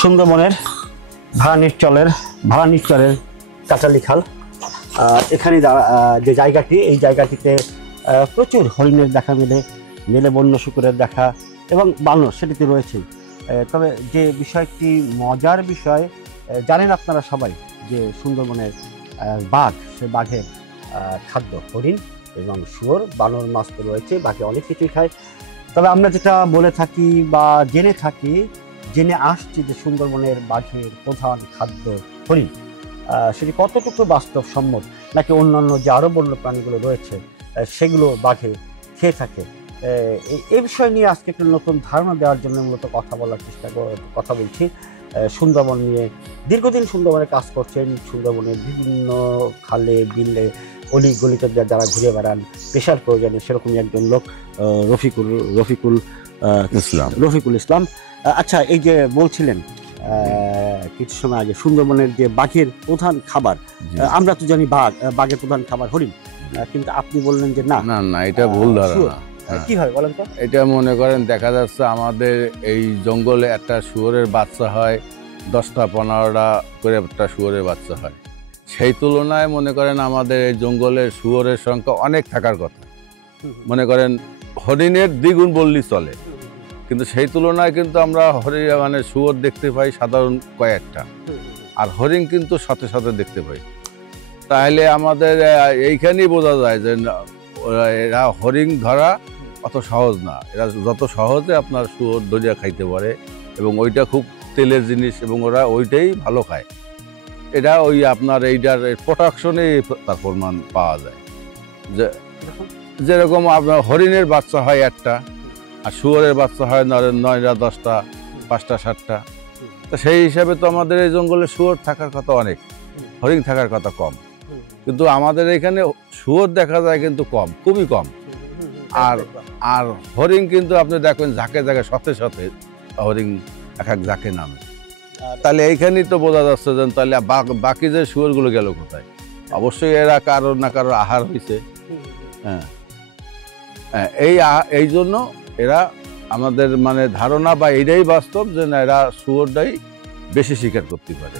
সুন্দরবনের ভাড়ানিচরের কাঁচালি খাল। এখানে যে জায়গাটি, এই জায়গাটিতে প্রচুর হরিণের দেখা মেলে বন্য শুকুরের দেখা এবং বানর সেটিতে রয়েছে। তবে যে বিষয়টি মজার বিষয়, জানেন আপনারা সবাই যে সুন্দরবনের বাঘ, সে বাঘের খাদ্য হরিণ এবং শুয়োর, বানর মাছ তো রয়েছে, বাঘে অনেক কিছুই খায়। তবে আমরা যেটা বলে থাকি বা জেনে আসছি যে সুন্দরবনের বাঘের প্রধান খাদ্য হরিণ, সেটি কতটুকু বাস্তবসম্মত, নাকি অন্যান্য যে আরও বন্য প্রাণীগুলো রয়েছে সেগুলো বাঘে খেয়ে থাকে, এই বিষয় নিয়ে আজকে একটু নতুন ধারণা দেওয়ার জন্য মূলত কথা বলছি। সুন্দরবন নিয়ে দীর্ঘদিন সুন্দরবনে কাজ করছেন, সুন্দরবনের বিভিন্ন খালে বিলে অলি গলিতে যারা ঘুরে বেড়ান, পেশার প্রয়োজনে সেরকমই একজন লোক রফিকুল ইসলাম। আচ্ছা, এই যে বলছিলেন কিছু সময় আগে সুন্দরবনের যে বাঘের প্রধান খাবার, আমরা তো জানি বাঘের প্রধান খাবার হরিণ, কিন্তু আপনি বললেন যে না, এটা ভুল ধারণা। কি হয় বলেন তো? এটা মনে করেন দেখা যাচ্ছে আমাদের এই জঙ্গলে একটা শুয়োরের বাচ্চা হয় 10-15টা করে একটা শুয়োরের বাচ্চা হয়। সেই তুলনায় মনে করেন আমাদের এই জঙ্গলের শুয়োরের সংখ্যা অনেক থাকার কথা। মনে করেন হরিণের দ্বিগুণ বললেই চলে, কিন্তু সেই তুলনায় কিন্তু আমরা মানে শুয়োর দেখতে পাই সাধারণ কয়েকটা, আর হরিণ কিন্তু সাথে সাথে দেখতে পাই। তাহলে আমাদের এইখানেই বোঝা যায় যে এরা হরিণ ধরা অত সহজ না। এরা যত সহজে আপনার শুয়োর ধরিয়া খাইতে পারে, এবং ওইটা খুব তেলের জিনিস এবং ওরা ওইটাই ভালো খায়। এটা ওই আপনার এইটার প্রোডাকশনে তার প্রমাণ পাওয়া যায়। যেরকম আপনার হরিণের বাচ্চা হয় একটা, আর শুয়োরের বাচ্চা হয় 9টা 10টা 5টা 7টা। তো সেই হিসাবে তো আমাদের এই জঙ্গলে শুয়োর থাকার কথা অনেক, হরিণ থাকার কথা কম। কিন্তু আমাদের এখানে শুয়োর দেখা যায় কিন্তু কম, খুবই কম। আর হরিণ কিন্তু আপনি দেখেন ঝাঁকে সাথে সাথে হরিণ এক ঝাঁকে নামে। তাহলে এইখানেই তো বোঝা যাচ্ছে যে তাহলে বাকি যে শুয়োরগুলো গেল কোথায়? অবশ্যই এরা কারোর না কারোর আহার হয়েছে। হ্যাঁ, এই জন্য এরা আমাদের মানে ধারণা বা এটাই বাস্তব যে না, এরা শুয়োরটাই বেশি শিকার করতে পারে।